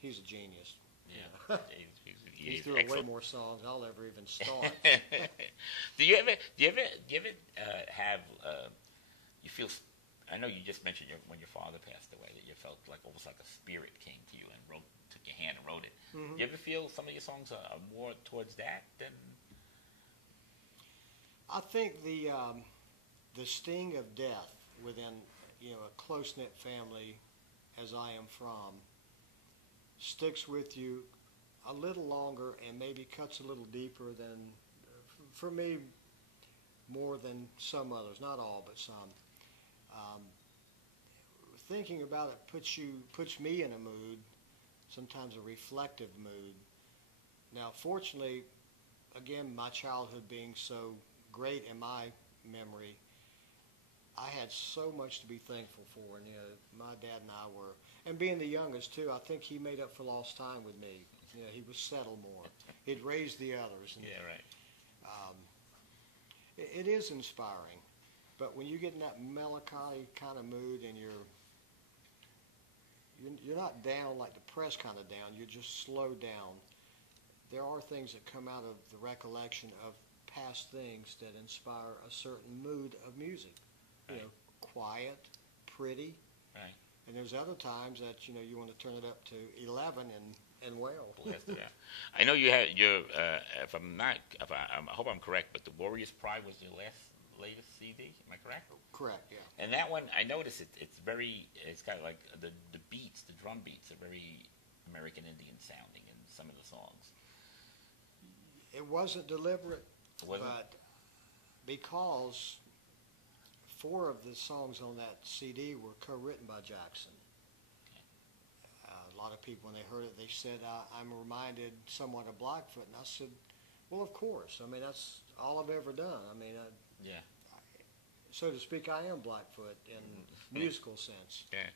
he's a genius. Yeah, He's he's through way excellent. more songs I'll ever even start. Do you ever have you feel? I know you just mentioned when your father passed away that you felt like almost like a spirit came to you and took your hand and wrote it. Hmm. Do you ever feel some of your songs are more towards that than? I think the sting of death within a close knit family, as I am from, sticks with you a little longer and maybe cuts a little deeper than, for me, more than some others. Not all, but some. Um, Thinking about it puts me in a mood, sometimes a reflective mood. Now, fortunately, again, my childhood being so great in my memory, I had so much to be thankful for. And my dad and I were, and being the youngest too, I think he made up for lost time with me. He was settled more. He'd raised the others. And, Yeah, right. um, it is inspiring. But when you get in that melancholy kind of mood and you're not down like depressed kind of down, you're just slowed down. There are things that come out of the recollection of past things that inspire a certain mood of music. Right. Quiet, pretty, Right. and there's other times that you want to turn it up to 11 and wail. Blessed to that. I know you had your. If I'm not, if I hope I'm correct, but the Warrior's Pride was your latest CD. Am I correct? Correct, yeah. And that one, I noticed it's kind of like the beats, the drum beats are very American Indian sounding in some of the songs. It wasn't deliberate, Wasn't it? but because 4 of the songs on that CD were co-written by Jackson. A lot of people, when they heard it, they said, I'm reminded somewhat of Blackfoot. And I said, well, of course. I mean, that's all I've ever done. I mean, Yeah. so to speak, I am Blackfoot in musical sense. Yeah.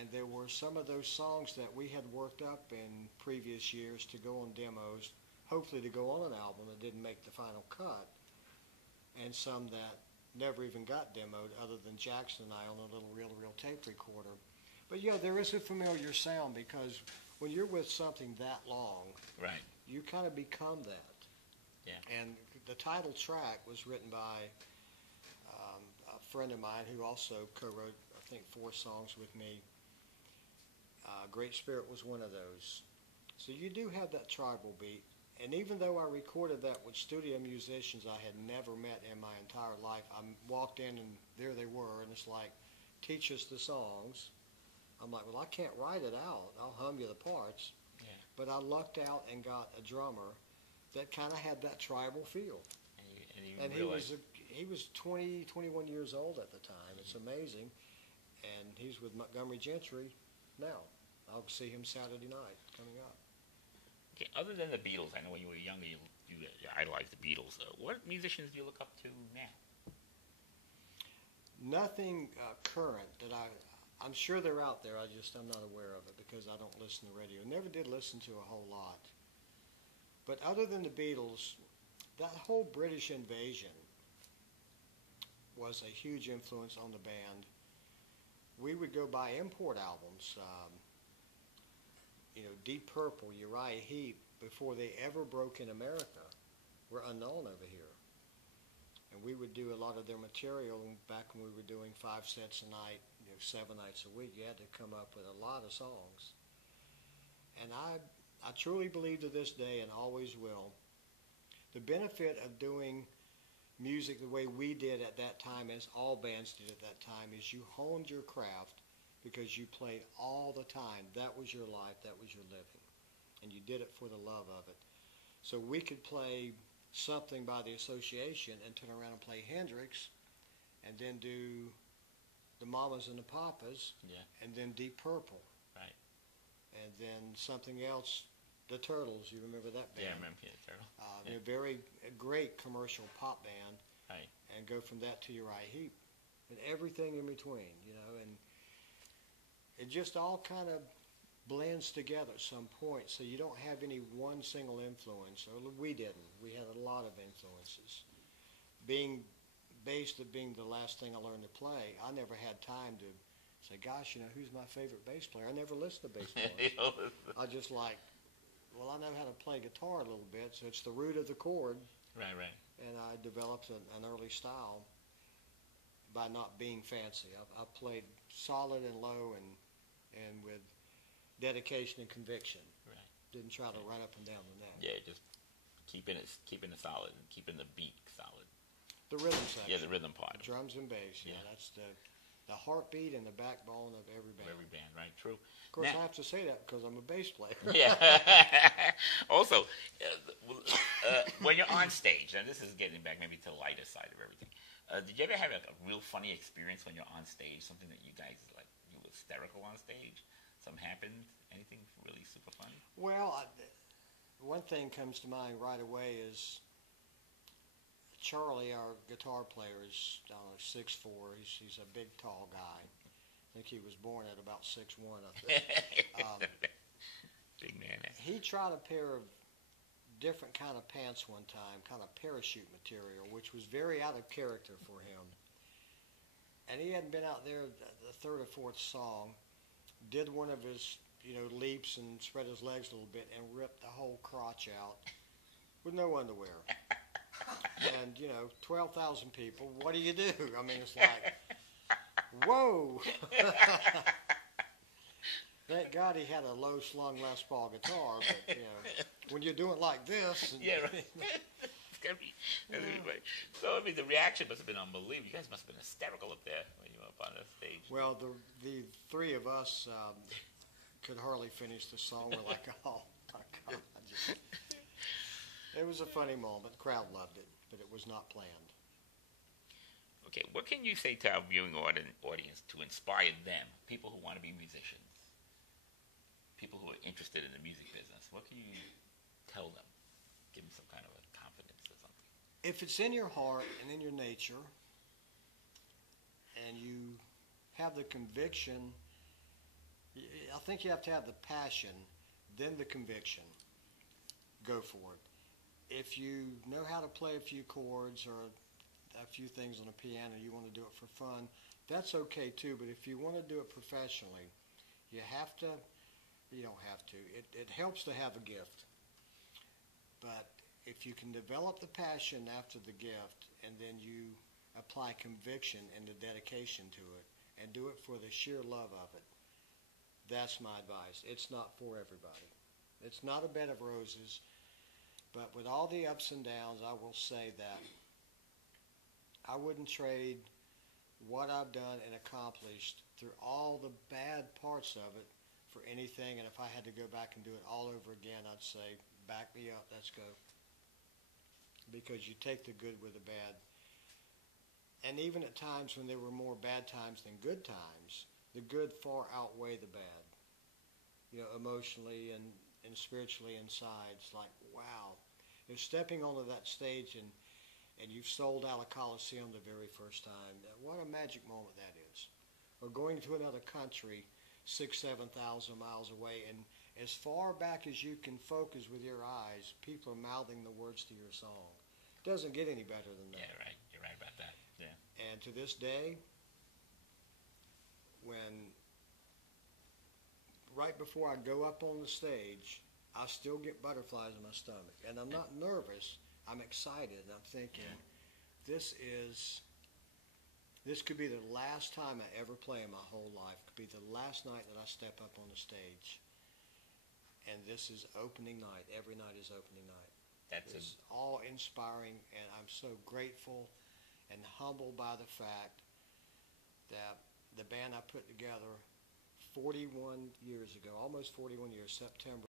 And there were some of those songs that we had worked up in previous years to go on demos, hopefully to go on an album that didn't make the final cut, and some that never even got demoed other than Jackson and I on a little reel-to-reel tape recorder. But yeah, there is a familiar sound because when you're with something that long, Right. you kind of become that. Yeah. And the title track was written by a friend of mine who also co-wrote, I think, 4 songs with me. Great Spirit was one of those. So you do have that tribal beat. And even though I recorded that with studio musicians I had never met in my entire life, I walked in and there they were, and it's like, teach us the songs. I'm like, well, I can't write it out. I'll hum you the parts. Yeah. But I lucked out and got a drummer that kind of had that tribal feel. And And he was 20, 21 years old at the time. It's amazing. And he's with Montgomery Gentry now. I'll see him Saturday night coming up. Okay, other than the Beatles, I know when you were younger you idolized the Beatles. What musicians do you look up to now? Nothing current that I'm sure they're out there. I'm not aware of it because I don't listen to radio. Never did listen to a whole lot. But other than the Beatles, that whole British invasion was a huge influence on the band. We would go buy import albums. Deep Purple, Uriah Heep, before they ever broke in America, were unknown over here. And we would do a lot of their material back when we were doing 5 sets a night, 7 nights a week. You had to come up with a lot of songs. And I truly believe to this day, and always will, the benefit of doing music the way we did at that time, as all bands did at that time, is you honed your craft because you played all the time. That was your life, that was your living. And you did it for the love of it. So we could play something by the association and turn around and play Hendrix and then do the Mamas and the Papas, Yeah. and then Deep Purple. Right. And then something else, the Turtles. You remember that band? Yeah, I remember the Turtle. They're a very great commercial pop band. Right. And go from that to Uriah Heep. And everything in between, and it just all kind of blends together at some point, so you don't have any one single influence, or we didn't. We had a lot of influences. Being based at being the last thing I learned to play, I never had time to say, gosh, who's my favorite bass player? I never listened to bass players. You know, I just like, well, I know how to play guitar a little bit, so it's the root of the chord, right, right. and I developed an early style by not being fancy. I played solid and low and with dedication and conviction. Right. Didn't try to run up and down the neck. Yeah, just keeping it solid and keeping the beat solid. The rhythm section. Yeah, the rhythm part. Drums and bass. Yeah, Yeah. that's the heartbeat and the backbone of every band. Every band, right? True. Of course, I have to say that because I'm a bass player. Yeah. Also, when you're on stage, and this is getting back maybe to the lighter side of everything, did you ever have a real funny experience when you're on stage? Something that you guys, like, you were hysterical on stage? Something happened? Anything really super funny? Well, one thing comes to mind right away is Charlie, our guitar player, is, I don't know, 6'4". He's a big, tall guy. I think he was born at about 6'1", I think. Big man. He tried a pair of different kind of pants one time, kind of parachute material, which was very out of character for him. And he hadn't been out there the third or fourth song, did one of his, leaps and spread his legs a little bit and ripped the whole crotch out with no underwear. And, 12,000 people, what do you do? I mean, it's like, whoa. Thank God he had a low-slung Les Paul guitar, but, when you're doing like this. Yeah, right. It's gotta be, right. So, I mean, the reaction must have been unbelievable. You guys must have been hysterical up there when you were up on the stage. Well, the three of us could hardly finish the song. We're like, oh, my God. It was a funny moment. The crowd loved it, but it was not planned. Okay, what can you say to our viewing audience to inspire them, people who want to be musicians, people who are interested in the music business? What can you tell them? Give them some kind of a confidence or something. If it's in your heart and in your nature, and you have the conviction, I think you have to have the passion, then the conviction. Go for it. If you know how to play a few chords or a few things on a piano, you want to do it for fun, that's okay too. But if you want to do it professionally, you don't have to. It helps to have a gift. But if you can develop the passion after the gift and then you apply conviction and the dedication to it and do it for the sheer love of it, that's my advice. It's not for everybody. It's not a bed of roses. But with all the ups and downs, I will say that I wouldn't trade what I've done and accomplished through all the bad parts of it for anything. And if I had to go back and do it all over again, I'd say, back me up, let's go. Because you take the good with the bad. And even at times when there were more bad times than good times, the good far outweigh the bad. Emotionally and spiritually inside. It's like, wow. You're stepping onto that stage and you've sold out a Coliseum the very first time. What a magic moment that is. Or going to another country 6,000, 7,000 miles away, and as far back as you can focus with your eyes, people are mouthing the words to your song. It doesn't get any better than that. Yeah, right. You're right about that. Yeah. And to this day, right before I go up on the stage, I still get butterflies in my stomach. And I'm not nervous. I'm excited. And I'm thinking, this could be the last time I ever play in my whole life. It could be the last night that I step up on the stage. And this is opening night. Every night is opening night. It's all inspiring, and I'm so grateful and humbled by the fact that the band I put together 41 years ago, almost 41 years, September